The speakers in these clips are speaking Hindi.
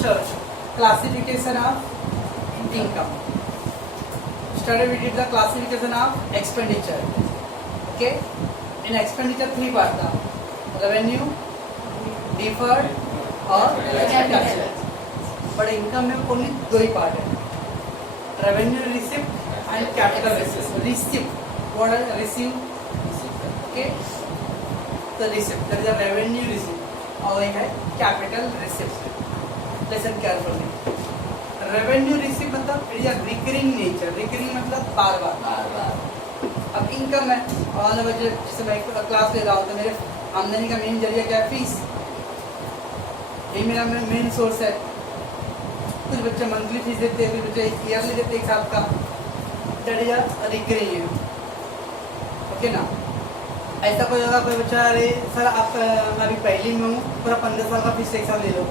चलो, classification of income. Study we did the classification of expenditure. Okay, in expenditure three parts था, revenue, deferred और capital. But income में only दो ही पार्ट है, revenue receipt and capital receipt. Receipt, what is receive? Okay, the receipt, that is a revenue receipt और एक है capital receipt. Listen carefully. Revenue receipt मतलब it is a recurring nature. Recurring मतलब बार बार. अब इनकम है और जैसे मैं क्लास ले रहा हूँ तो मेरे आमदनी का मेन जरिया क्या है? फीस. ये मेरा मेन सोर्स है. कुछ बच्चे मंथली फीस देते हैं, कुछ बच्चे ईयरली देते हैं, एक साल का. दैट इज अ रिकरिंग है. ओके ना. ऐसा कोई होगा कोई बच्चा, अरे सर आप मैं अभी पहली में हूँ, पूरा 15 साल का फीस एक साल ले लो.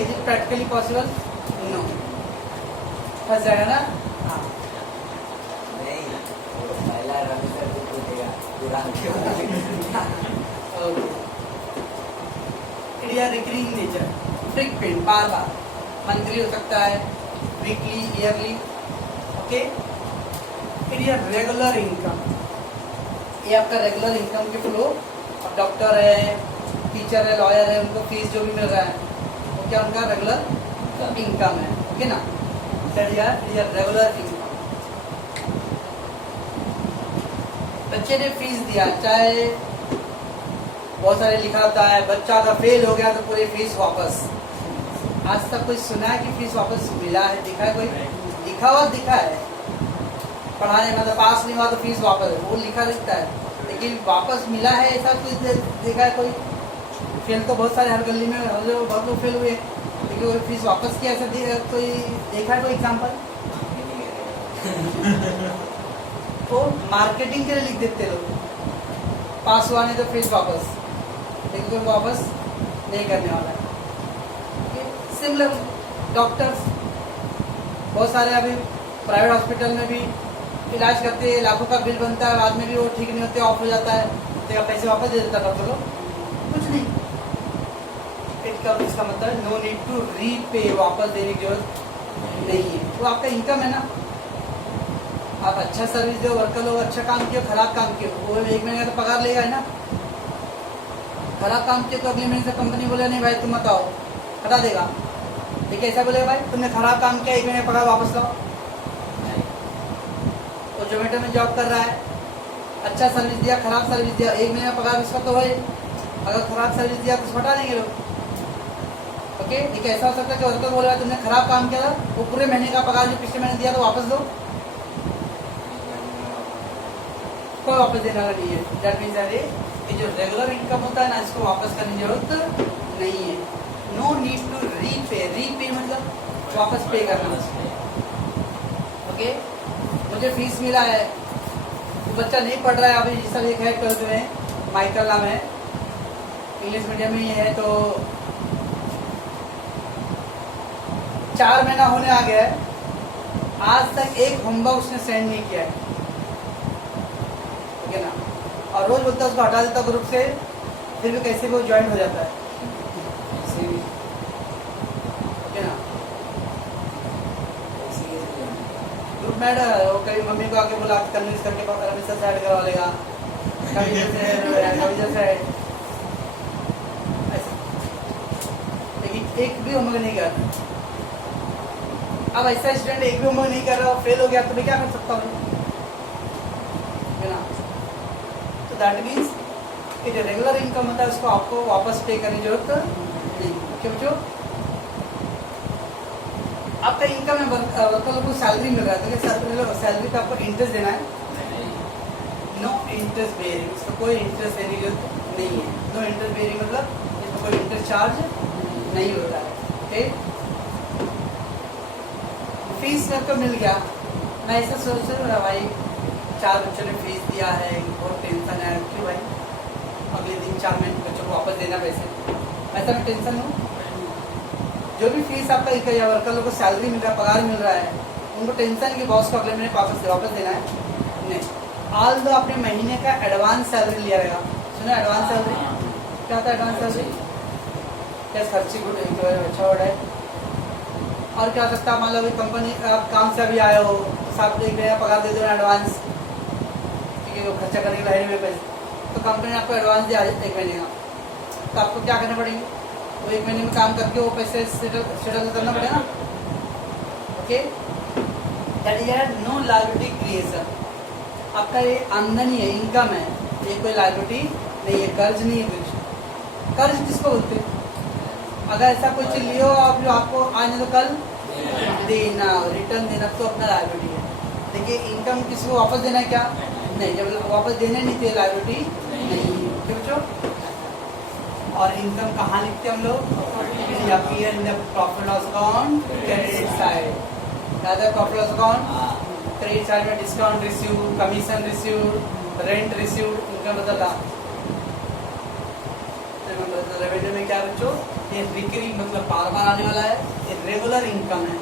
Is it practically possible? No. फंस जाएगा ना. हाँ, it is a recurring nature. Frequent, बार बार. मंथली हो सकता है, weekly, yearly. Okay. It is a regular income. ये आपका रेगुलर इनकम के फ्लो. अब डॉक्टर है, टीचर है, लॉयर है, उनको फीस जो भी मिल रहा है वो क्या उनका रेगुलर इनकम है. ओके ना. That is a regular income. बच्चे ने फीस दिया, चाहे बहुत सारे लिखा होता है बच्चा अगर फेल हो गया तो पूरी फीस वापस. आज तक कोई सुना है कि फीस वापस मिला है? दिखा है कोई? दिखा है पढ़ाने में, तो पास नहीं हुआ तो फीस वापस, वो लिखा दिखता है, लेकिन वापस मिला है ऐसा कुछ देखा है कोई? फेल तो बहुत सारे हर गली में बहुत लोग फेल हुए, लेकिन वो फीस वापस किया ऐसा कोई देखा है कोई एग्जाम्पल? तो मार्केटिंग के लिए लिख देते लोग, पास हुआ नहीं तो फीस वापस, लेकिन कोई वापस नहीं करने वाला है. सिमिलर डॉक्टर्स बहुत सारे अभी प्राइवेट हॉस्पिटल में भी इलाज करते हैं, लाखों का बिल बनता है, बाद में भी वो ठीक नहीं होते, ऑफ हो जाता है, तो पैसे वापस दे देता डॉक्टर को? कुछ नहीं. इसका मतलब नो नीड टू रीपे, वापस देने की जरूरत नहीं है. वो आपका इनकम है ना. आप अच्छा सर्विस दो, वर्कर लोग अच्छा काम किया, खराब काम किया, वो एक महीने का तो पगार लेगा है ना. खराब काम किया तो अगले महीने से कंपनी बोले नहीं भाई तुम मत आओ, हटा देगा. लेकिन ऐसा बोलेगा भाई तुमने खराब काम किया, एक महीने पगार वापस लाओ. वो जोमेटो में जॉब कर रहा है, अच्छा सर्विस दिया, खराब सर्विस दिया, एक महीने पगार उसका तो है. अगर खराब सर्विस दिया तो हटा देंगे लोग. ओके. लेकिन ऐसा हो सकता है कि वर्कर बोलेगा तुमने खराब काम किया था, वो पूरे महीने का पगार जो पिछले महीने दिया तो वापस दो. कोई वापस देने वाला नहीं है. दैट मीन्स अरे ये जो रेगुलर इनकम होता है ना, इसको वापस करने की जरूरत नहीं है. No need to repay. Repay मतलब वापस पे करना. ओके. मुझे फीस मिला है, वो बच्चा नहीं पढ़ रहा है अभी, सब एक है 12th में, माइकल नाम है, इंग्लिश मीडियम में ही है, तो 4 महीना होने आ गया है, आज तक एक होमवर्क उसने सेंड नहीं किया है. ठीक है ना. और रोज बोलता है उसको हटा देता ग्रुप से, फिर भी कैसे वो ज्वाइन हो जाता है. ठीक है ना. ग्रुप में वो कभी मम्मी को आके बोला कन्विंस करके रविशर से ऐड करवा लेगा, कभी से ऐसा. लेकिन एक भी होमवर्क नहीं करता. अब ऐसा स्टूडेंट एक भी होमवर्क नहीं कर रहा, फेल हो गया, तो मैं क्या कर सकता हूँ? तो दैट मीन्स कि जो रेगुलर इनकम होता है उसको आपको वापस पे करने की जरूरत नहीं. क्यों बच्चों? आपका इनकम है, वर्कर को सैलरी मिल रहा है, तो सैलरी पे आपको इंटरेस्ट देना है? No interest bearing. इसको कोई इंटरेस्ट देने की जरूरत नहीं है. नो इंटरेस्ट बेयरिंग मतलब इसमें कोई इंटरेस्ट चार्ज नहीं होता है. ओके. फीस मेरे को मिल गया, मैं ऐसा सोच रहा भाई 4 बच्चों ने फीस दिया है, बहुत टेंशन है. क्यों भाई? अगले दिन 4 महीने बच्चों को वापस देना पैसे, ऐसा मैं टेंशन हूँ? जो भी फीस आपका या वर्कर लोग को सैलरी मिल रहा है, पगार मिल रहा है, उनको टेंशन कि बॉस को अगले महीने वापस देना है नहीं. ऑल दो आपने महीने का एडवांस सैलरी लिया रहेगा. सुना एडवांस सैलरी क्या होता है? एडवांस सैलरी क्या खर्ची को अच्छा वर्ड है। और क्या हो सकता है, मान लो कंपनी आप काम से अभी आए हो तो साहब देख रहे हैं पगार दे दो एडवांस, ठीक है, वो खर्चा करने के लाइन में पैसे, तो कंपनी आपको एडवांस दिया 1 महीने का, तो आपको क्या करना पड़ेगा, वो 1 महीने में काम करके वो पैसे सेटल करना पड़ेगा ना। Okay, that is no liability creation. आपका ये आमदनी है, इनकम है, ये कोई लायबिलिटी नहीं है, कर्ज नहीं है कुछ। कर्ज किसको बोलते हैं, अगर ऐसा कोई चीज लियो आप जो आपको आज तो कल देना, रिटर्न देना, तो अपना लायबिलिटी है। देखिए इनकम किसी को वापस देना है क्या, नहीं, जब वापस देने नहीं थे लायबिलिटी नहीं है, ठीक बच्चों। और इनकम कहाँ लिखते हैं हम लोग, appear in the profit loss account credit side, ज्यादा profit loss account credit side में discount receive, commission receive, rent receive, income बदला। रेवेन्यू में क्या बच्चों, ये रिकरिंग मतलब बार बार आने वाला है, ये रेगुलर इनकम है।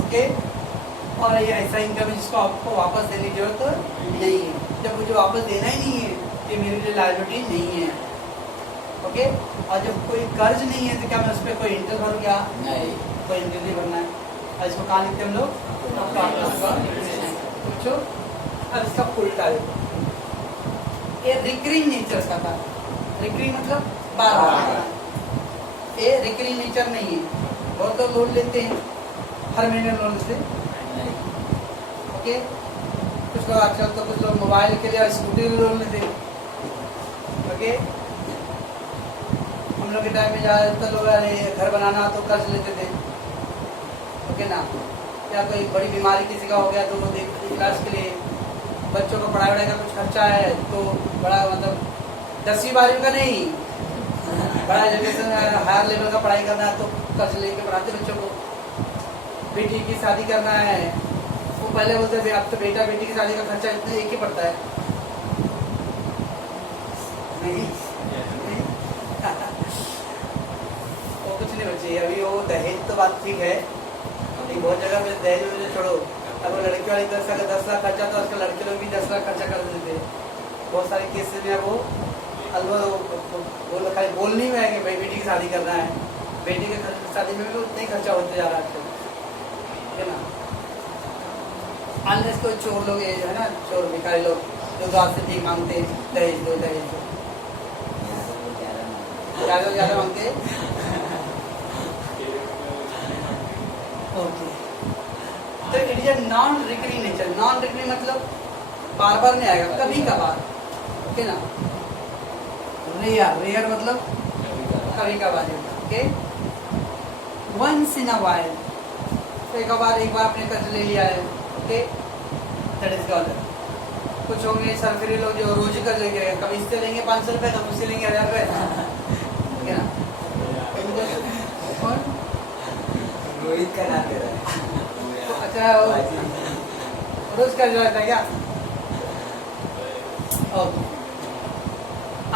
ओके, और ये ऐसा इनकम है जिसको आपको वापस देने की जरूरत नहीं है। जब मुझे वापस देना ही नहीं है तो मेरे लिए लायबिलिटी नहीं है। ओके, और जब कोई कर्ज नहीं है तो क्या मैं उस पर कोई इंटरेस्ट भर गया, नहीं, कोई इंटरेस्ट नहीं भरना है। और इसको कहाँ लिखते हम लोग, बच्चों। अब इसका उल्टा देखो, ये रिकरिंग नेचर का था। रिकरिंग मतलब बार बार, ये रिकरिंग नेचर नहीं है। बहुत लोग लोन लेते हैं, हर महीने लोन लेते हैं। ओके, कुछ लोग आजकल तो कुछ लोग मोबाइल के लिए और स्कूटी के लिए लोन लेते हैं। ओके, हम लोग के टाइम में ज़्यादातर लोग घर बनाना तो कर्ज लेते थे। ओके ना, या कोई बड़ी बीमारी किसी का हो गया तो वो इलाज के लिए, बच्चों को पढ़ाई वढ़ाई का कुछ खर्चा है तो बड़ा मतलब 10वीं 12वीं का नहीं, बड़ा एजुकेशन हायर लेवल का पढ़ाई करना है तो कर्ज लेके पढ़ाते बच्चों को। बेटी की शादी करना है, वो पहले बोलते थे अब तो बेटा बेटी की शादी का खर्चा इतना एक ही पड़ता है, नहीं वो कुछ नहीं बच्चे। अभी वो दहेज तो बात ठीक है, बहुत जगह पे दहेज मुझे छोड़ो, अब वो लड़की वाली 10 लाख खर्चा तो आजकल लड़के लोग भी 10 लाख खर्चा कर देते हैं। बहुत सारे केसेस में वो खाली बोलने में है कि भाई बेटी की शादी करना है, बेटी के शादी में भी उतना ही खर्चा होते जा रहा है आजकल, ठीक है ना। अनलेस कोई चोर लोग ये है ना, चोर भिखारी लोग जो गाँव से भीख मांगते हैं, दहेज दो दहेज दो, ज़्यादा मांगते हैं। ओके, तो it is non recurring nature. Non recurring मतलब बार बार नहीं आएगा, कभी कभार। ओके ना, रेयर मतलब कभी कभार। Okay, once in a while, एक बार आपने कर्ज ले लिया है। Okay, that is god. कुछ होंगे सरकारी लोग जो रोज ही कर्ज लेंगे, कभी इससे लेंगे 500 रुपये, कभी उससे लेंगे 1000 रुपये, ठीक है ना। रोहित का नाम दे रहा है। अच्छा, रोज कर्ज रहता है क्या। ओके,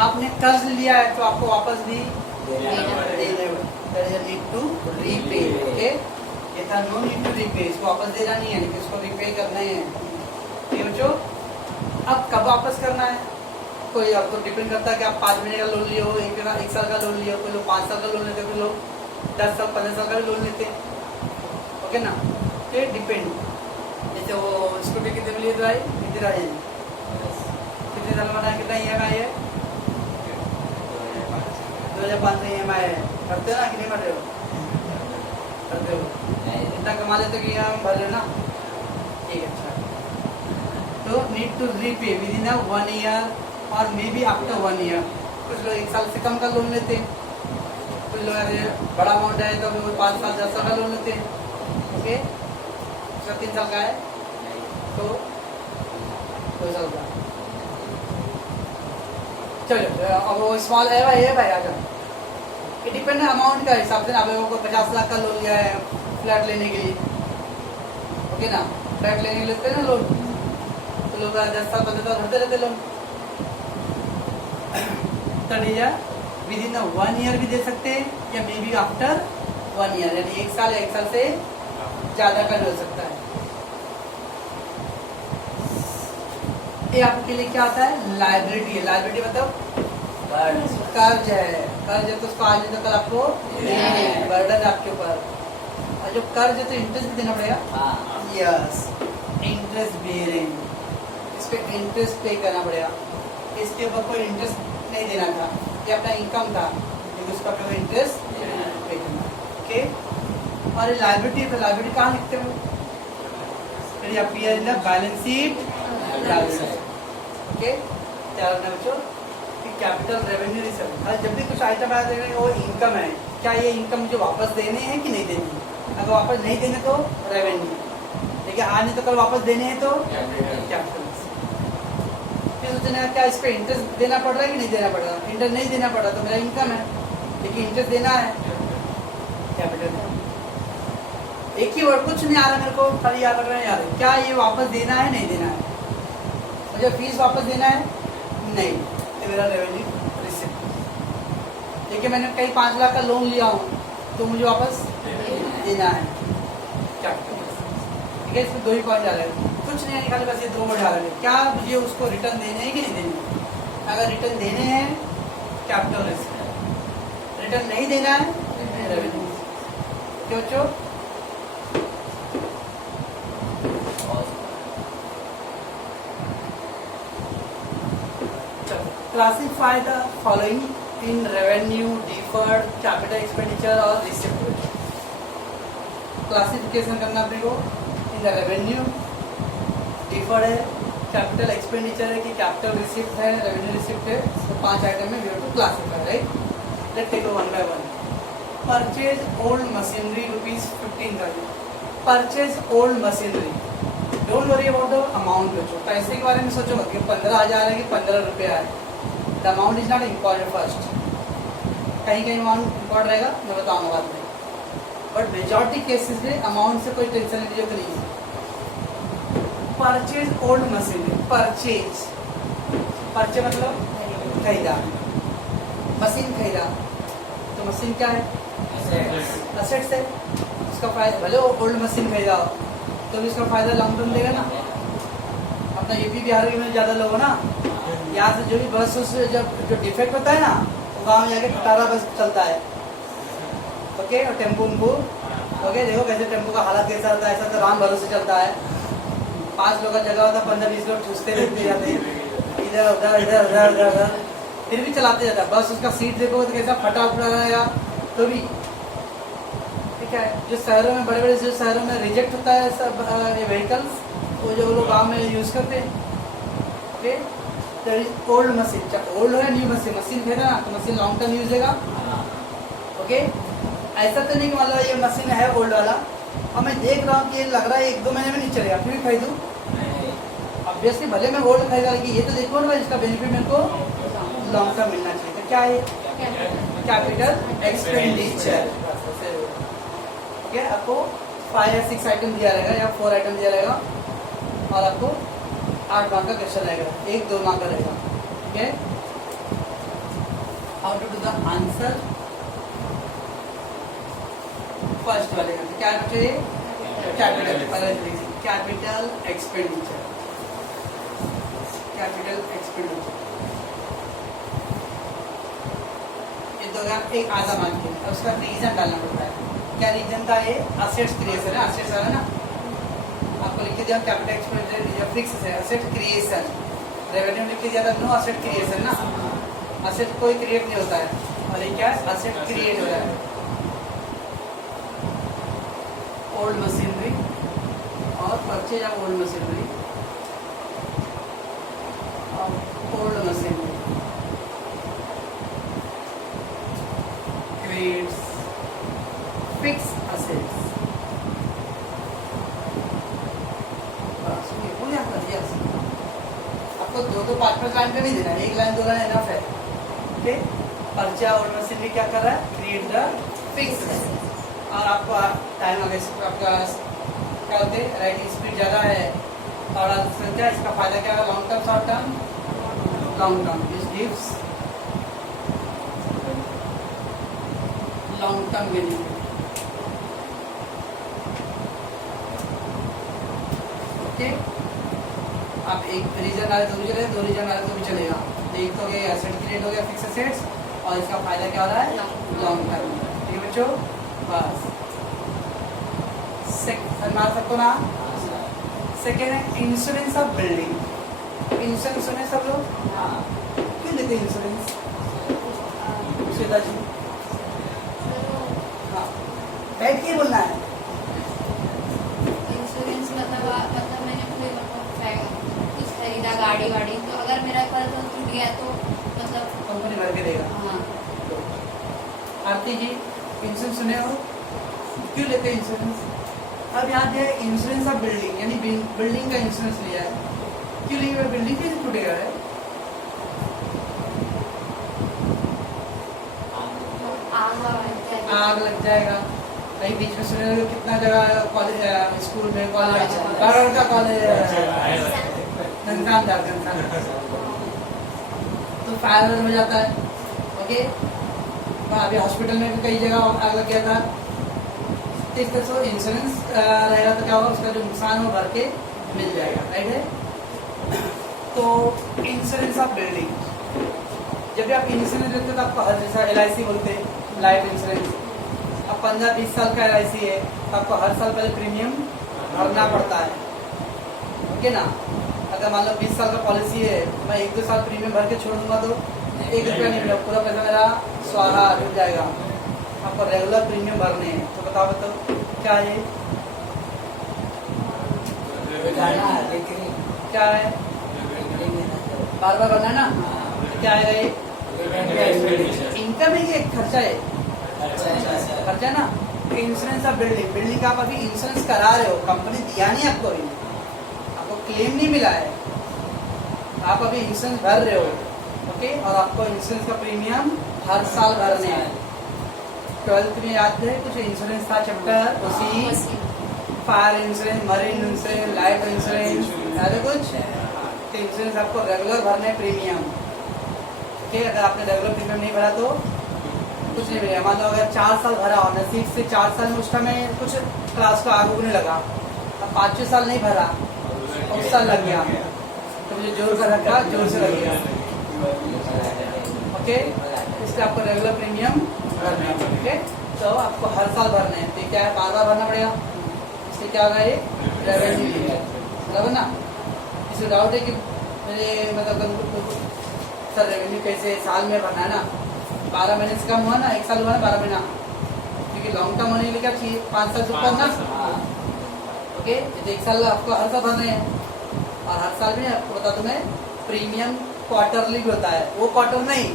आपने कर्ज लिया है तो आपको वापस भी नीड टू रीपे। ओके, ये था नो नीड टू रीपे, इसको वापस देना नहीं है लेकिन इसको रीपे करना है। ठीक है बच्चों, अब कब वापस करना है कोई अब तो डिपेंड करता है कि आप 5 महीने का लोन लिए हो, 1 साल का लोन लिया हो, कोई लोग 5 साल का लोन लेते हैं, कोई लोग 10 साल 15 साल का भी लोन लेते हैं। ओके ना, तो डिपेंड। जैसे वो स्कूटी कितने लिए तो आई कितनी आई, कितने साल बनाए, कितना EMI है, 2500 EMI है। करते हो ना कि नहीं कर रहे हो, करते हो, इतना कमा लेते कि हम भर रहे हो ना, ठीक है। अच्छा, तो need to repay within 1 year और मे बी आफ्टर 1 ईयर। कुछ लोग 1 साल से कम का लोन लेते हैं, कुछ लोग बड़ा अमाउंट है तो 5 साल 10 साल का लोन लेते हैं। ओके, 3 साल का है तो 2 साल का। चलो, अब वो स्मॉल है भाई आ जाओ। ये डिपेंड है अमाउंट का हिसाब से। आप लोगों को 50 लाख का लोन लिया है फ्लैट लेने के लिए, ओके ना, फ्लैट लेने के लिए लेते हैं ना लोन, तो लोग 10 साल 15 साल भरते रहते लोन। विद इन 1 ईयर भी दे सकते हैं या मे बी आफ्टर 1 ईयर, यानी 1 साल या 1 साल से ज्यादा का हो सकता है। ये आपके लिए क्या आता है, लायबिलिटी है। लायबिलिटी मतलब कर्ज है तो उसको आज नहीं तो कल आपको बर्डन है आपके ऊपर। और जो कर्ज है तो इंटरेस्ट भी देना पड़ेगा। यस, इंटरेस्ट बेयरिंग, इस पे इंटरेस्ट पे करना पड़ेगा। इसके ऊपर कोई इंटरेस्ट नहीं देना था, ये अपना इनकम था, लेकिन उसका कोई इंटरेस्ट पे करना। ओके, और लायबिलिटी पे लायबिलिटी कहाँ लिखते हो? फिर appear in the balance sheet liability. Okay, क्या रखना बच्चों कि कैपिटल रेवेन्यू रिजर्व, जब भी कुछ आइटम आ देना वो इनकम है, क्या ये इनकम मुझे वापस देने हैं कि नहीं देने हैं? अगर वापस नहीं देने तो रेवेन्यू, लेकिन आज नहीं तो कल वापस देने हैं तो कैपिटल। फिर सोचना क्या इस पे इंटरेस्ट देना पड़ रहा है कि नहीं देना पड़ रहा? इंटरेस्ट नहीं देना पड़ रहा तो मेरा इनकम है, लेकिन इंटरेस्ट देना है कैपिटल। एक ही वर्ड, कुछ नहीं आ रहा मेरे को, खाली याद रखना है यार, क्या ये वापस देना है नहीं देना है? मुझे फीस वापस देना है नहीं, ये मेरा रेवेन्यू रिसिप्ट। देखिए मैंने कहीं 5 लाख का लोन लिया हूँ तो मुझे वापस देना है कैपिटल। ठीक है, इसमें 2 ही पॉइंट आ रहे हैं, कुछ नहीं है, खाली बस ये 2 वर्ड आ रहे हैं। क्या मुझे उसको रिटर्न देने हैं कि नहीं देने? अगर रिटर्न देने हैं कैपिटल रिस्क, रिटर्न नहीं देना है रेवेन्यू। क्यों बच्चों? Classify the following in revenue, deferred, capital expenditure और रिसिप्ट। क्लासिफिकेशन करना अपने को इन द रेवेन्यू, डिफर्ड है, कैपिटल एक्सपेंडिचर है कि कैपिटल रिसिप्ट है, रेवेन्यू रिसिप्ट है। तो 5 आइटम में we have to classify, right? Let's take one by one. Purchase old machinery ₹15,000। Purchase old machinery, don't worry about the amount बच्चों, पैसे के बारे में सोचो कि 15,000 है कि 15 रुपया है। The amount is not important first, कहीं कहीं अमाउंट इम्पॉर्टेंट रहेगा, मैं बताऊंगा बाद में, बट मेजॉरिटी केसेस में अमाउंट से कोई टेंशन लीजिए तो नहीं है। परचेज ओल्ड मशीनरी, परचेज मतलब खरीदा, मशीन खरीदा, तो मशीन क्या है? असेट्स है। उसका फायदा, भले ओल्ड मशीन खरीदा हो तो भी इसका फायदा लॉन्ग टर्म देगा ना। अपना यूपी बिहार में ज़्यादा लोग हो ना, यहाँ से जो भी बस उस जब जो डिफेक्ट होता है ना, वो गाँव में जाके खटारा बस चलता है। ओके, और टेम्पो उनको ओके, देखो कैसे टेम्पो का हालत कैसा होता है, ऐसा तो राम भरोसे चलता है। 5 लोग का जगह होता है, 15-20 लोग ठूसते रहते जाते हैं, इधर उधर इधर उधर उधर उधर, फिर भी चलाते जाता है। बस उसका सीट देखो तो कैसा फटा उटा रहेगा, तो भी ठीक है। जो शहरों में बड़े बड़े जो शहरों में रिजेक्ट होता है सब व्हीकल्स, वो जो लोग गाँव में यूज़ करते हैं। Okay, that is old machine. चाहे ओल्ड हो या न्यू मशीन, मशीन खरीदा ना तो मशीन लॉन्ग टर्म यूज देगा। ओके, ऐसा तो नहीं कि मान लो ये मशीन है ओल्ड वाला और मैं देख रहा हूँ कि ये लग रहा है 1-2 महीने में नहीं चलेगा, फिर भी खरीदूँ। ऑब्वियसली भले मैं ओल्ड खरीदा, लेकिन ये तो देखो ना इसका बेनिफिट मेरे को लॉन्ग टर्म मिलना चाहिए। तो क्या है? Capital expenditure. ठीक है, आपको 5 या 6 आइटम दिया रहेगा या 4 आइटम दिया रहेगा और आपको 8 मार्क का क्वेश्चन रहेगा, 1-2 मार्क का रहेगा। ठीक है, how to do the answer? First वाले का क्या करना चाहिए? Capital expenditure, capital expenditure. ये तो एक आधा मार्क है, उसका रीजन डालना पड़ता है। क्या रीजन था? ये असेट्स क्रिएशन है, असेट्स है ना, आपको लिख दिया कैपिटल एक्सपेंडिचर फिक्स है, असेट क्रिएशन। रेवेन्यू लिख दिया था नो असेट क्रिएशन ना, असेट कोई क्रिएट नहीं होता है, और ये क्या है? असेट क्रिएट हो रहा है। ओल्ड मशीनरी और purchase of old machinery, old machinery creates fix assets. आपको 2-2, 5-5 लाइन पे नहीं देना है, 1 लाइन 2 लाइन एनफ है। ओके, परचा और मशीनरी क्या कर रहा है? Create the fix. और आपको टाइम अगर आपका क्या होते हैं, राइटिंग स्पीड ज़्यादा है और क्या इसका फायदा क्या है? Long term, short term, long term. This gives long term benefit. Okay, आप एक रीजन आए तो भी चलेगा, 2 रीजन आए तो भी चलेगा। एक तो हो गया एसेट क्रिएट हो गया, फिक्स एसेट्स, और इसका फायदा क्या हो रहा है, लॉन्ग टर्म। ठीक है बच्चों, बस मार सकते ना। सेकेंड है इंश्योरेंस ऑफ बिल्डिंग। इंश्योरेंस सुने सब लोग, क्यों लेते हैं इंश्योरेंस? श्वेता जी, हाँ बैठ के बोलना है। इंश्योरेंस मतलब मैंने कोई कुछ खरीदा गाड़ी वाड़ी, तो अगर मेरा कल को टूट गया तो मतलब कंपनी भर के देगा। हाँ। आरती जी, इंश्योरेंस सुने हो, क्यों लेते हैं इंश्योरेंस? अब याद है इंश्योरेंस ऑफ बिल्डिंग, यानी बिल्डिंग का इंश्योरेंस लिया है। क्यों लिया? बिल्डिंग कैसे टूटेगा है? आग लग जाएगा कहीं बीच में। सुने हो कितना जगह कॉलेज, स्कूल में, कॉलेज, का कॉलेज, घनश्याम तो फायर हो जाता है। ओके, अभी हॉस्पिटल में भी कई जगह आग लग गया था। इस तरह से इंश्योरेंस रहेगा तो क्या होगा, उसका जो नुकसान हो भर के मिल जाएगा। राइट है। तो इंश्योरेंस ऑफ बिल्डिंग, जब भी आप इंश्योरेंस लेते हो तो आपको हर जैसा LIC बोलते हैं, लाइफ इंश्योरेंस। अब 15-20 साल का LIC है तो आपको हर साल पहले प्रीमियम भरना पड़ता है। ओके ना। अगर मान लो 20 साल का पॉलिसी है, मैं 1-2 साल प्रीमियम भर के छोड़ दूंगा तो 1 रुपया नहीं मिलेगा, पूरा पैसा मेरा स्वाहा डूब जाएगा। आपको रेगुलर प्रीमियम भरने हैं। तो बताओ क्या है, क्या है? बार बार भरना है ना। क्या है ये? इनकम है कि एक खर्चा है? खर्चा ना। इंश्योरेंस ऑफ बिल्डिंग, बिल्डिंग का आप अभी इंश्योरेंस करा रहे हो, कंपनी दिया नहीं आपको, अभी आपको क्लेम नहीं मिला है, आप अभी इंश्योरेंस भर रहे हो। ओके, और आपको इंश्योरेंस का प्रीमियम हर साल भरने हैं। 12th में याद है कुछ इंश्योरेंस था चैप्टर, उसी fire insurance, marine insurance, life insurance, याद है कुछ? तो इंश्योरेंस आपको रेगुलर भरने प्रीमियम। ओके, अगर आपने रेगुलर प्रीमियम नहीं भरा तो कुछ नहीं मिलेगा। मान लो अगर 4 साल भरा हो, नसीब से 4 साल में उस टाइम कुछ क्लास को आग उगने लगा, अब 5-6 साल नहीं भरा, उस साल लग गया तो मुझे जोर कर रखा, जोर से लग गया। ओके, इसलिए आपको रेगुलर प्रीमियम भरना है। ओके, तो आपको हर साल भरना है। तो क्या है, बार बार भरना पड़ेगा। इससे क्या होगा, ये रेवेन्यू बराबर ना। इससे डाउट है कि मेरे मतलब सर रेवेन्यू कैसे साल में भरना है ना, 12 महीने से कम हुआ ना, 1 साल हुआ ना, 12 महीना, क्योंकि लॉन्ग टर्म होने के लिए क्या चाहिए, 5 साल से ऊपर ना। ओके, तो 1 साल आपको हर साल भरने हैं। और हर साल में आपको बता दूं मैं, प्रीमियम क्वार्टरली भी होता है। वो क्वार्टर नहीं,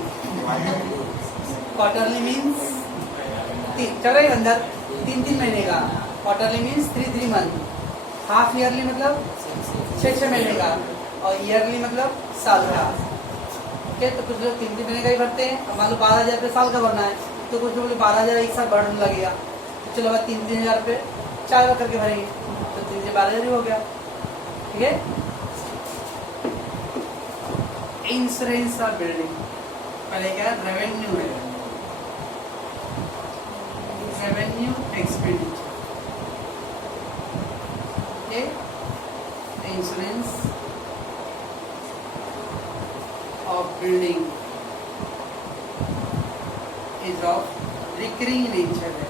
क्वार्टरली मीन्स चल रहे अंदर 3-3 महीने का। Quarterly means 3-3 month. Half yearly मतलब 6-6 महीने का, और ईयरली मतलब साल का। ओके, तो कुछ लोग 3-3 महीने का ही भरते हैं। मान लो 12,000 रुपये साल का भरना है, तो कुछ लोग 12,000 एक साल भरने लगेगा, तो चलो बाद 3-3 हज़ार रुपये 4 बार करके भरेंगे, तो 3 से 12,000 ही हो गया। ठीक है। इंश्योरेंस ऑफ बिल्डिंग, पहले क्या रेवेन्यू है, revenue expenditure. Okay, insurance of building is of recurring nature है।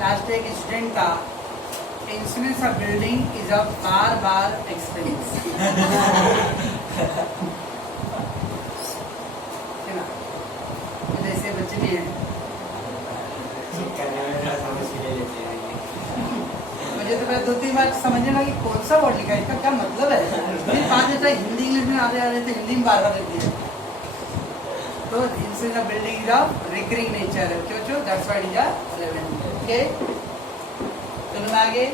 लास्ट एक स्टूडेंट का insurance of building is of bar expense है ना। ऐसे बच्चे भी हैं, मुझे तो पहले 2-3 बार समझने लगा कि कौन सा वर्ड लिखा है, इसका क्या मतलब है। फिर 5 मिनट हिंदी इंग्लिश में आ रहे थे, हिंदी में बार देती है। तो insurance of building is of recurring nature है, क्यों? That's why it is a revenue. Okay, चलो मैं आगे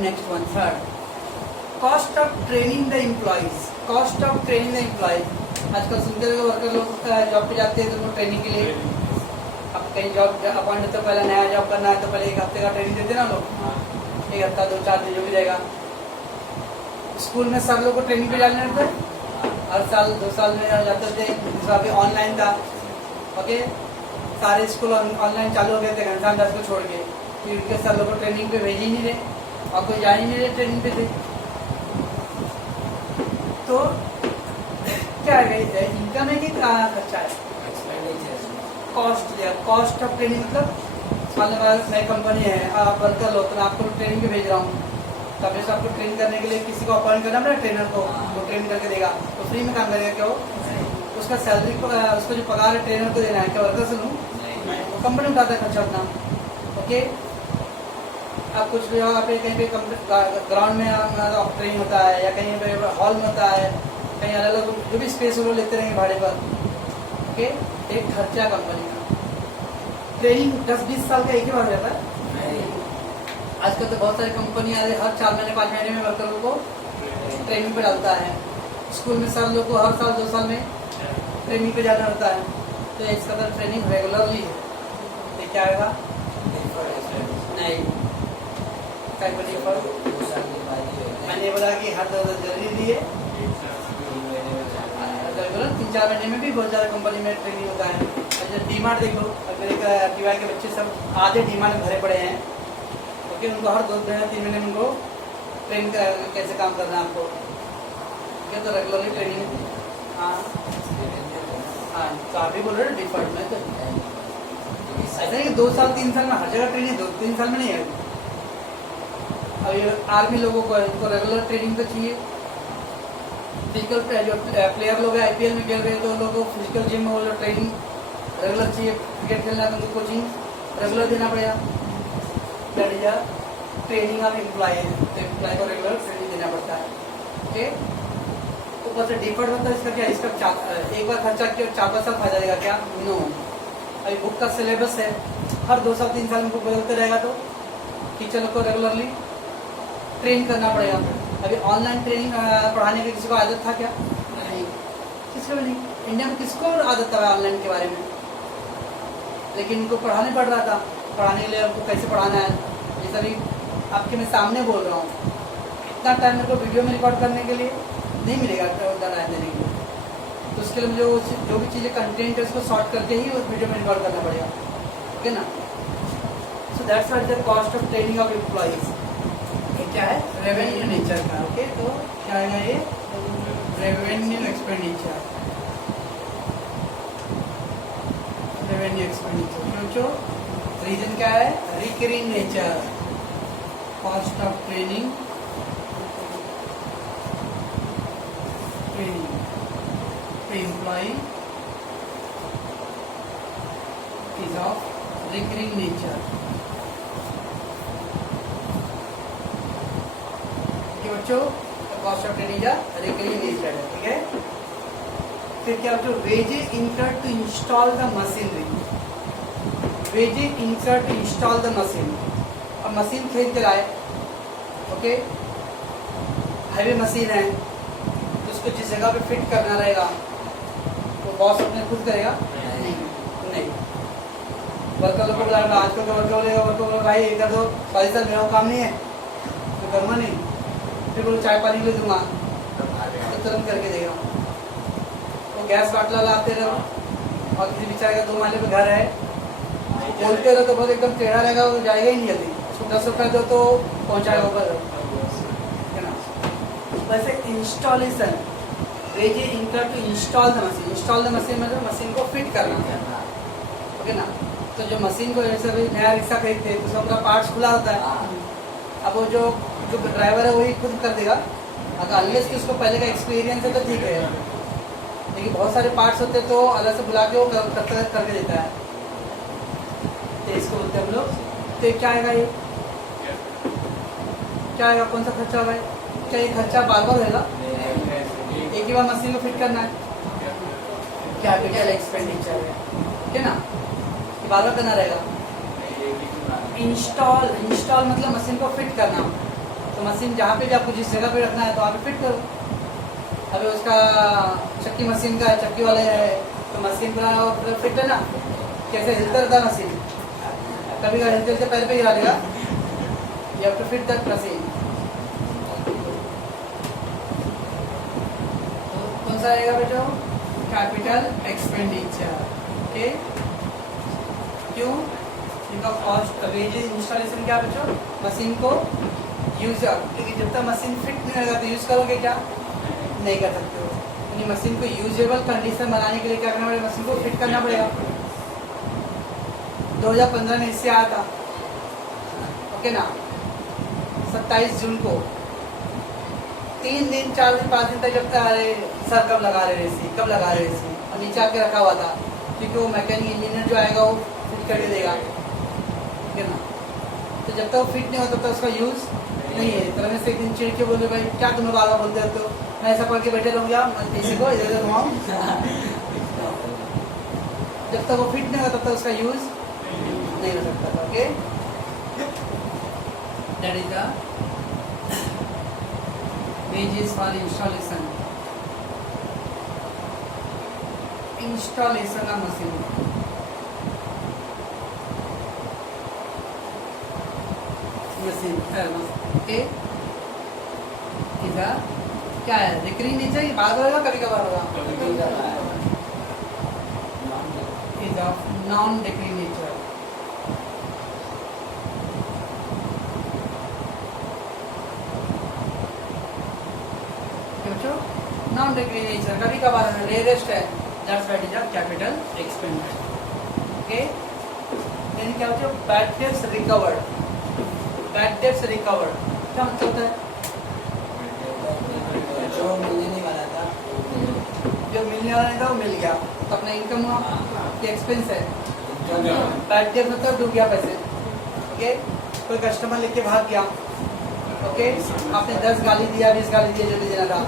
next one, third, cost of training the employees. Cost of training the employees, आजकल सुनते हो वर्कर लोग जॉब पे जाते हैं तो वो ट्रेनिंग के लिए, अब कहीं जॉब अपॉइंट तो पहले नया जॉब करना है तो पहले 1 हफ्ते का ट्रेनिंग देते ना लोग, 1 हफ्ता 2-4 दिन जो भी रहेगा। स्कूल में सब लोग को ट्रेनिंग पे जाने रहता है, हर साल 2 साल में जाते थे। अभी ऑनलाइन था। ओके, सारे स्कूल ऑनलाइन चालू हो गए थे घनश्याम दास को छोड़ के, फिर उनके सब लोग को ट्रेनिंग पे भेज ही नहीं रहे और कोई जा ही नहीं रहे ट्रेनिंग पे थे। तो क्या है, इनकम है कि खर्चा है? कॉस्ट ऑफ ट्रेनिंग मतलब मान लो नई कंपनी है, आप वर्कर लो, तो मैं आपको ट्रेनिंग पे भेज रहा हूँ, तो हमेशा आपको ट्रेन करने के लिए किसी को अपॉइंट करना पड़ेगा, ट्रेनर को, वो ट्रेन करके देगा, तो फ्री में काम करेगा क्या वो? उसका सैलरी उसको जो पगार है ट्रेनर को देना है, क्या वर्कर से लूँ? वो कंपनी उठाता है खर्चा अपना। ओके, आप कुछ जगह पे कहीं पे ग्राउंड में ट्रेनिंग होता है, या कहीं पे हॉल में होता है, कहीं अलग अलग जो भी स्पेस वो लेते रहेंगे भाड़े पर। ओके, एक खर्चा कंपनी का। ट्रेनिंग 10-20 साल का एक ही बार रहता है। आजकल तो बहुत सारी कंपनियां हर 4 महीने 5 महीने में वर्करों को ट्रेनिंग पे डालता है। स्कूल में सर लोग को हर साल 2 साल में ट्रेनिंग पे जाना होता है, तो इसका तो ट्रेनिंग रेगुलरली है। ये क्या होगा? नहीं, मैंने बोला कि हर 2 साल जरूरी नहीं है, 3-4 महीने में भी बहुत ज़्यादा कंपनी में ट्रेनिंग होता है। अच्छा, डीमार्ट देख लो, अगर एक टीवाई के बच्चे सब आधे डीमार्ट में भरे पड़े हैं, ओके, उनको हर 2-3 महीने में उनको ट्रेन कैसे काम करना है आपको, क्या तो रेगुलरली ट्रेनिंग। हाँ हाँ, तो आप भी बोल रहे हो डिफॉल्ट में, तो ऐसा नहीं कि 2 साल 3 साल में हर जगह ट्रेनिंग 2-3 साल में नहीं है। अब ये आर्मी लोगों को इनको रेगुलर ट्रेनिंग तो चाहिए। फिजिकल जो प्लेयर लोग हैं IPL में खेल रहे हैं, तो उन लोगों को फिजिकल जिम में वो ट्रेनिंग रेगुलर चाहिए। क्रिकेट खेलना है तो उनको कोचिंग रेगुलर देना पड़ेगा। That is a training of employ, तो एम्प्लॉय को रेगुलर ट्रेनिंग देना पड़ता है। ओके, ऊपर से डिफर्ड होता है इसका क्या, इसका एक बार खर्चा किया 4-5 साल फायदा देगा क्या? नो। अभी बुक का सिलेबस है, हर 2 साल 3 साल में बुक बदलते रहेगा, तो टीचर को रेगुलरली ट्रेन करना पड़ेगा। अभी ऑनलाइन ट्रेनिंग पढ़ाने की किसी को आदत था क्या? नहीं, किसी को नहीं। इंडिया में किसको आदत था ऑनलाइन के बारे में? लेकिन इनको पढ़ाने पड़ रहा था। पढ़ाने के लिए आपको कैसे पढ़ाना है, ये सभी आपके मैं सामने बोल रहा हूँ। इतना टाइम मेरे को वीडियो में रिकॉर्ड करने के लिए नहीं मिलेगा, टाइम देने के लिए, तो उसके लिए मुझे जो भी चीज़ें कंटेंट है उसको शॉर्ट करके ही उस वीडियो में रिकॉर्ड करना पड़ेगा। ओके ना? So that's what the cost of training of employees. ये क्या है? रेवेन्यू नेचर का। ओके, तो क्या है ये? Revenue expenditure. रेवेन्यू एक्सपेंडिचर सोचो, रीजन क्या है? Recurring nature. Cost of training employ is of recurring nature. बच्चों, कॉस्ट ऑफ ट्रेनिंग या रिकरिंग नेचर है, ठीक है। फिर क्या बच्चों? Wages incurred to install the machinery. Wages incurred to install the machine. अब मशीन खरीद के लाए, ओके, हैवी मशीन है, तो उसको जिस जगह पे फिट करना रहेगा वो बॉस अपने खुद करेगा? नहीं। वर्कर लोग को बुलाएगा। आजकल का वर्कर बोलेगा, वर्कर भाई इधर दो, सारी सर मेरा काम नहीं है तो करूँगा नहीं, फिर बोलो चाय पानी ले दूंगा तो तुरंत करके देगा। वो गैस बाटला लाते रहो, और किसी बेचारे का 2 माले पे घर है, बोलते रहो तो बहुत एकदम टेढ़ा रहेगा, वो जाएगा ही नहीं जल्दी। उसको 10 रुपये दो तो पहुँचाएगा ऊपर, है ना? वैसे installation, wage income to install the machine. Install the machine मतलब मशीन को फिट करना, ओके ना? तो जो मशीन को जैसे अभी नया रिक्शा खरीदते हैं तो उसका पूरा पार्ट्स खुला होता है। अब वो जो ड्राइवर है वही खुद कर देगा, अगर अनलेस कि उसको पहले का एक्सपीरियंस है तो ठीक है, लेकिन बहुत सारे पार्ट्स होते हैं तो अलग से बुला के वो करके देता है, तो इसको बोलते हैं हम लोग। तो क्या आएगा? ये क्या आएगा? कौन सा खर्चा होगा? क्या ये खर्चा बार बार रहेगा? एक ही बार मशीन को फिट करना है, कैपिटल एक्सपेंडिचर है, ठीक है ना? ये बार बार करना रहेगा। इंस्टॉल मतलब मशीन को फिट करना, तो मशीन जहाँ पे भी आपको जिस जगह पे रखना है तो वहाँ पे फिट करो। अभी उसका चक्की मशीन का चक्की वाले है तो मशीन पूरा फिट है ना, कैसे हिलता रहता है मशीन, कभी कभी हिलते हिलते पैर पे गिरा देगा, you have to fit that machine. तो कौन सा आएगा बेटो? Capital expenditure. ओके, क्यों? इनका कॉस्ट वेजेस इंस्टॉलेशन क्या बच्चों? मशीन को यूज, क्योंकि जब तक मशीन फिट नहीं रहेगा तो यूज करोगे क्या? नहीं कर सकते हो। यानी मशीन को यूजेबल कंडीशन बनाने के लिए क्या करना पड़ेगा, मशीन को फिट करना पड़ेगा। 2015 में इससे आया था, ओके ना, 27 जून को 3 दिन 4 दिन 5 दिन तक जब तक अरे सर कब लगा रहे सी, कब लगा रहे सी, और नीचे आके रखा हुआ था, क्योंकि वो मैकेनिक इंजीनियर जो आएगा वो फिट करके देगा, ठीक है ना। तो जब तक वो फिट नहीं होता तब तक उसका यूज़ नहीं है। तो रमेश एक दिन चिड़ के बोले, भाई क्या तुम्हें बार बार बोलते रहते हो, मैं ऐसा पढ़ के बैठे रहूँगा, इसी को इधर उधर घुमाऊँ। जब तक वो फिट नहीं होता तब तक उसका यूज़ नहीं हो सकता था, okay. That is the wages for installation of machine. Okay, इधर क्या है, रिकरिंग नेचर, ये बार बार होगा कभी कभार होगा, is of non recurring nature. Non recurring nature कभी कभार है, रेयरेस्ट है, that's what is a capital expenditure, okay. Then क्या होता है, bad debts recovered. Bad debts recovered क्या मतलब होता है, जो मुझे नहीं वाला था जो मिलने वाला नहीं था वो मिल गया, तो अपना इनकम हुआ, ये एक्सपेंस है। बैड डेट मतलब डूब गया पैसे, ओके। कोई कस्टमर लेके भाग गया, ओके, आपने 10 गाली दिया, 20 गाली दिया, जो भी देना था,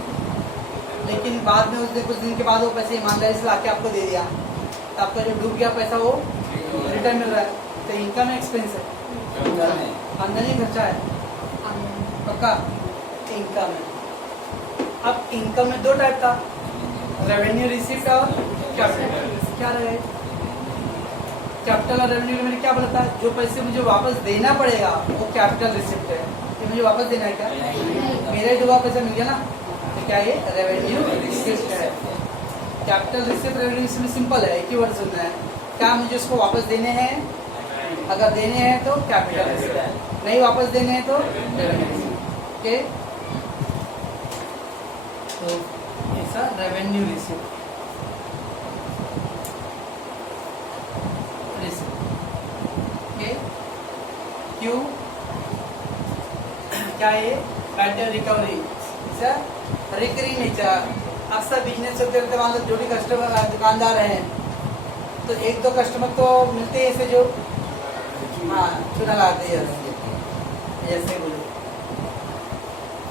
लेकिन बाद में उसने कुछ दिन के बाद वो पैसे ईमानदारी से लाके आपको दे दिया, तो आपका जो डूब गया पैसा वो रिटर्न मिल रहा है, तो इनकम एक्सपेंस है, आमदनी खर्चा है, पक्का इनकम है। अब इनकम में 2 टाइप था, रेवेन्यू रिसीप्ट और कैपिटल। क्या रहे, कैपिटल और रेवेन्यू में मैंने क्या बोला था, जो पैसे मुझे वापस देना पड़ेगा वो कैपिटल रिसीप्ट है, ये मुझे वापस देना है क्या, मेरा ही डूबा पैसा मिल गया ना, तो क्या ये रेवेन्यू रिसीप्ट है। कैपिटल रिसीप्ट रेवेन्यू इसमें सिंपल है, एक ही वर्ड सुनना है, क्या मुझे उसको वापस देने हैं, अगर देने हैं तो कैपिटल रिसीप्ट, नहीं वापस देने हैं तो रेवेन्यू रिसीप्ट, ओके। तो ऐसा रेवेन्यू रिसीप्ट, ओके। क्यू क्या है, कैपिटल रिकवरी, रिकरिंग नेचर। अक्सर बिजनेस होते रहते, मान लो जो भी कस्टमर दुकानदार हैं, तो 1-2 कस्टमर तो मिलते हैं ऐसे जो हाँ चुना लाते हैं, ऐसे बोलो।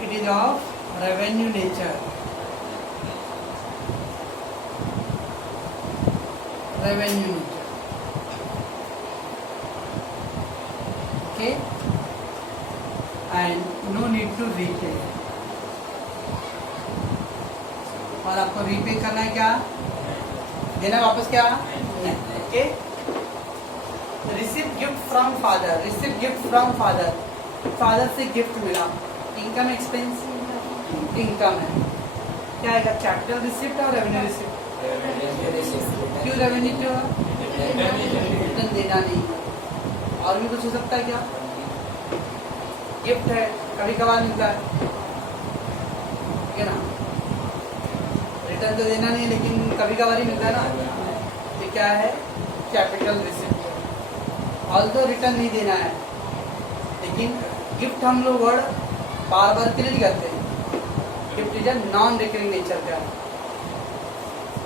It is of revenue nature, revenue nature, okay, and no need to repay. और आपको रीपे करना है क्या, देना वापस क्या, okay. Receive gift from father, receive gift from father, father से गिफ्ट मिला, इनकम एक्सपेंस, इनकम है, क्या आएगा, कैपिटल रिसिप्ट और रेवेन्यू रिसिप्ट। क्यों रेवेन्यू, क्यों रिटर्न देना नहीं, और भी कुछ हो सकता है क्या, गिफ्ट है कभी कभार मिलता है, ठीक है ना, रिटर्न तो देना नहीं लेकिन कभी कभार ही मिलता है ना, ये क्या है, कैपिटल रिसिप्ट। ऑल्दो रिटर्न नहीं देना है, लेकिन गिफ्ट हम लोग वर्ड बार बार के लिए नहीं करते हैं, gift is a non recurring nature का,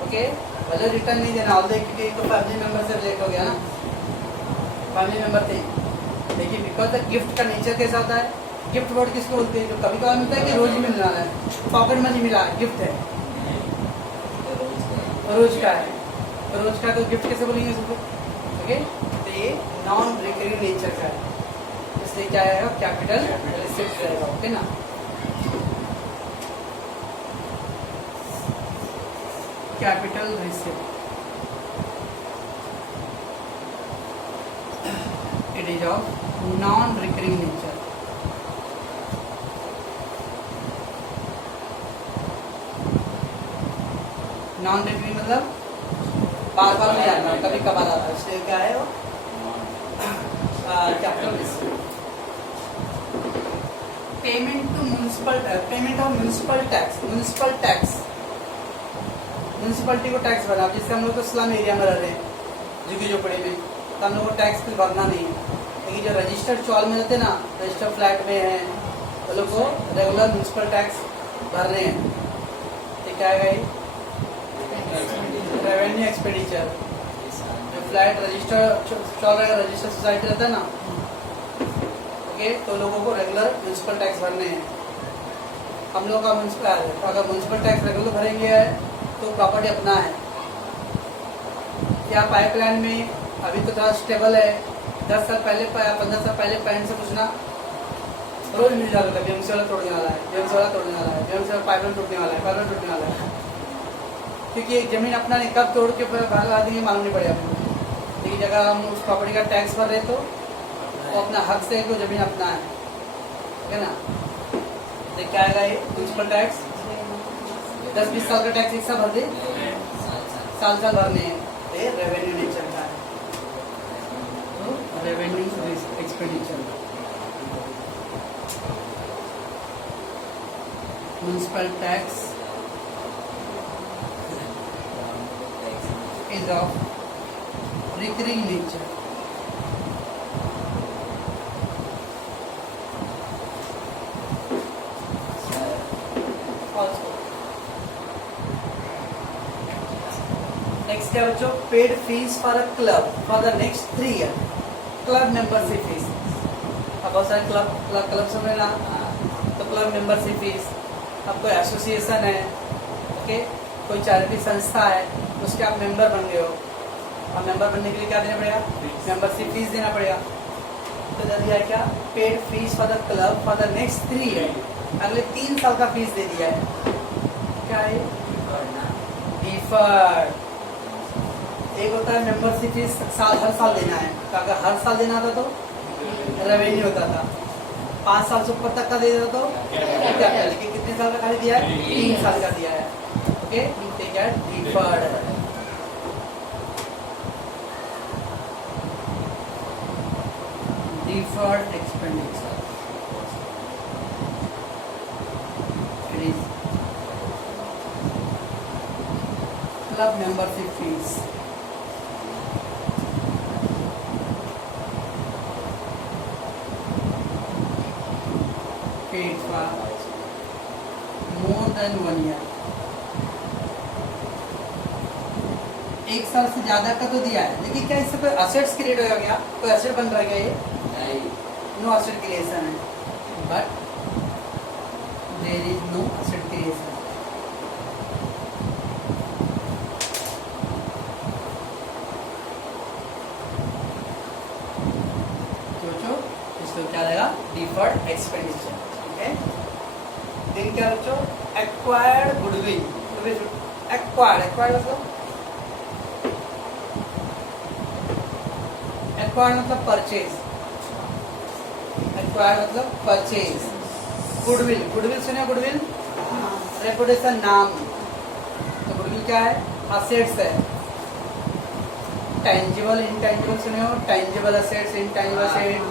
ओके। भले रिटर्न नहीं देना, ऑल्दो एक तो फैमिली मेंबर से रिलेट हो गया ना, फैमिली मेंबर थे, लेकिन बिकॉज द गिफ्ट का नेचर कैसा होता है, गिफ्ट वर्ड किसको बोलते हैं, जो कभी कभार मिलता है कि रोज ही मिलना है, पॉकेट मनी मिला, गिफ्ट है, रोज का है, रोज का तो गिफ्ट कैसे बोलेंगे उसको, ओके। तो ये नॉन रिकरिंग नेचर का है, इसलिए क्या आएगा, कैपिटल रिसिप्ट रहेगा, ओके ना। Capital receipt, it is of non recurring nature, non recurring मतलब बार बार नहीं आता, कभी कभार आता है, इसलिए क्या है वो capital receipt. Payment to municipal payment of municipal tax municipality को टैक्स भरना। जिससे हम लोग तो स्लम एरिया में रह रहे हैं, झुग्गी झोपड़ी में, तो हम लोग को टैक्स बिल भरना नहीं है। लेकिन जो रजिस्टर्ड चौल में रहते ना, रजिस्टर्ड फ्लैट में है, वो लोग को रेगुलर म्यूनिसिपल टैक्स भरने हैं। ये क्या है? Revenue expenditure. जो फ्लैट रजिस्टर चल रहा है, रजिस्टर्ड सोसाइटी रहता है ना, ओके, तो लोगों को रेगुलर म्यूनिसिपल टैक्स भरने हैं। हम लोग का अगर म्यूनिसिपल टैक्स रेगुलर भरेंगे तो प्रॉपर्टी अपना है। क्या पाइपलाइन में अभी तो थोड़ा स्टेबल है, 10 साल पहले 15 साल पहले पैंट से पूछना रोज मिल जाता था, बीएमसी वाला तोड़ने वाला है, बीएमसी वाला तोड़ने वाला है, बीएमसी वाला पाइपलाइन टूटने वाला है, पाइपलाइन टूटने वाला है। क्योंकि एक जमीन अपना नहीं, कब तोड़ के भाग आदमी मालूम नहीं पड़ेगा आपको। लेकिन अगर हम उस प्रॉपर्टी का टैक्स भर रहे तो वो अपना हक से है, जमीन अपना है, ठीक है ना। तो क्या आएगा ये म्यूनिसिपल टैक्स? 10-20 साल का टैक्स एक साल भर दे, साल भरने हैं। ये रेवेन्यू नहीं चलता है, तो revenue expenditure. Municipal tax is of recurring nature. Also, next क्या बच्चों? Paid fees for a club for the next 3 years. Club membership fees. अब बहुत सारे क्लब समझ ना, तो क्लब मेंबरशिप फीस। अब कोई एसोसिएशन है, ओके, कोई चैरिटी संस्था है, उसके आप मेंबर बन गए हो, और मेंबर बनने के लिए क्या देना पड़ेगा? मेंबरशिप फीस देना पड़ेगा। तो दे दिया क्या? Paid fees for the club for the next 3 year, अगले 3 साल का फीस दे दिया है। क्या है? डिफर्ड। एक होता है मेंबरशिप फीस हर साल देना है, तो अगर हर साल देना था तो रेवेन्यू होता था, 5 साल से ऊपर तक का दे देता तो कैपिटल। लेकिन कितने साल का खाली दिया है? 3 साल का दिया है, ओके। क्या है? डिफर्ड है। Deferred expenditure. It is club membership fees. Paid for more than 1 year. एक साल से ज्यादा का तो दिया है, लेकिन क्या इससे कोई असेट्स क्रिएट होगा क्या? कोई असेट बन रहा है क्या? ये नो असेट क्रिएशन है, but there is no asset creation. सोचो, इसको क्या रहेगा? डिफर्ड एक्सपेंडिचर, ठीक है। देन क्या बच्चों? Acquired goodwill. एक्वायर्ड मतलब एक्वायर्ड मतलब परचेज। एक्वायर्ड मतलब परचेज। गुडविल, गुडविल सुने? गुडविल रेपुटेशन, नाम। तो गुडविल क्या है? असेट्स है। टेंजिबल इनटेंजिबल सुने हो? टेंजिबल असेट्स, इनटेंजिबल असेट,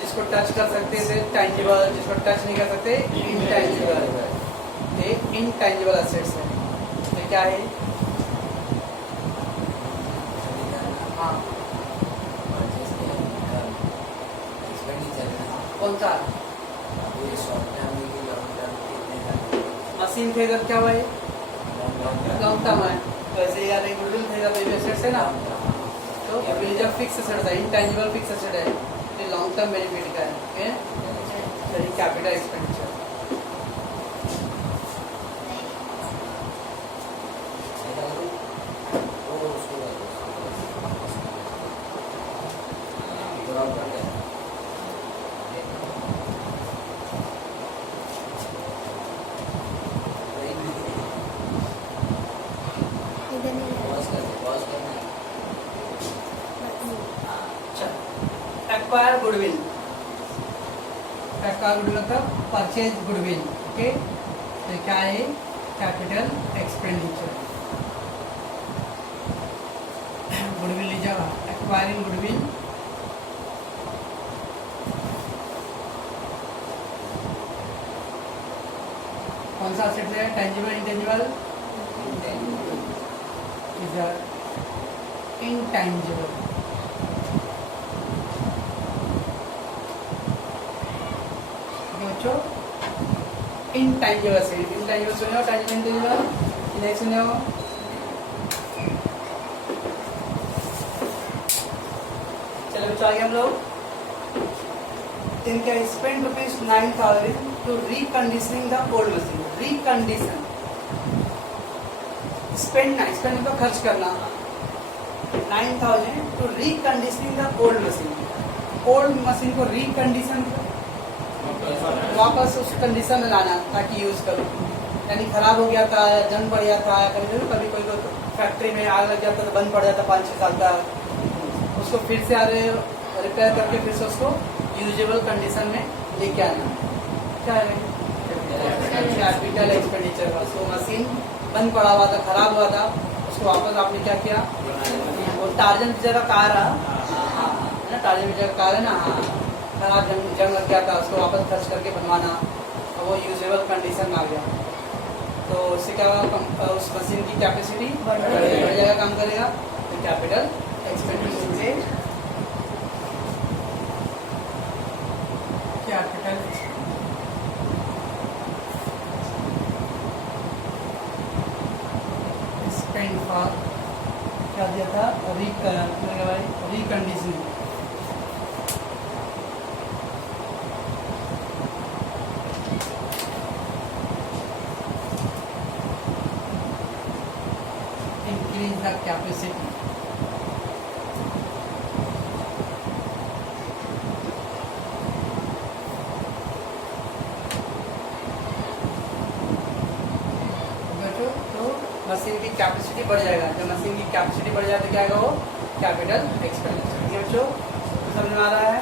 जिसको टच कर सकते थे टेंजिबल, जिसको टच नहीं कर सकते इनटेंजिबल। ये इनटेंजिबल असेट्स है। तो क्या है? हाँ, कौन सा? मशीन थे क्या हुआ? ये लॉन्ग टर्म है। वैसे यार एक गुडविल थे जब एसेट्स है ना, तो गुडविल जब फिक्स एसेट है, इनटेंजिबल फिक्स एसेट है, ये लॉन्ग टर्म बेनिफिट का है। Okay, capital expenditure. Acquire goodwill, acquire goodwill मतलब परचेज गुडविल, ओके। तो क्या है? Capital expenditure. गुडविल लीजिएगा, एक्वायरिंग गुडविल कौन सा सेट है? Tangible intangible intangible. बच्चों इंटेंजिबल से इंटेंजिबल सुने हो, टेंजिबल इंटेंजिबल नहीं सुने हो? चलो बच्चों आगे हम लोग इनका spend ₹9,000 to reconditioning the old machine. Recondition spend ना, स्पेंड मतलब खर्च करना। 9,000 to reconditioning the old machine. Old machine को रिकंडीशन वापस उस कंडीशन में लाना ताकि यूज करो। यानी खराब हो गया था, जंग पड़ गया था, कभी कोई को फैक्ट्री में आग लग जाता तो बंद पड़ जाता 5-6 साल का, उसको फिर से रिपेयर करके फिर से उसको यूजेबल कंडीशन में लेके आना। क्या है? Capital expenditure. उसको मशीन बंद पड़ा हुआ था, खराब हुआ था, उसको वापस आपने क्या किया? वो टार्जन पिक्चर का कार है ना, टार्जन पिक्चर का कार है ना, हाँ, खराब जंग लग गया था, उसको वापस खर्च करके बनवाना और वो यूजेबल कंडीशन में आ गया तो उससे क्या होगा? उस मशीन की कैपेसिटी बढ़ जाएगा, काम करेगा। तो कैपिटल एक्सपेंडिचर से कैपिटल स्पेंड फॉर क्या दिया था? रिकंडीशनिंग। Increase the capacity. तो मशीन की कैपेसिटी बढ़ जाएगा। जब मशीन की कैपेसिटी बढ़ जाए तो क्या आएगा? वो कैपिटल एक्सपेंडिचर। बच्चों समझ में आ रहा है?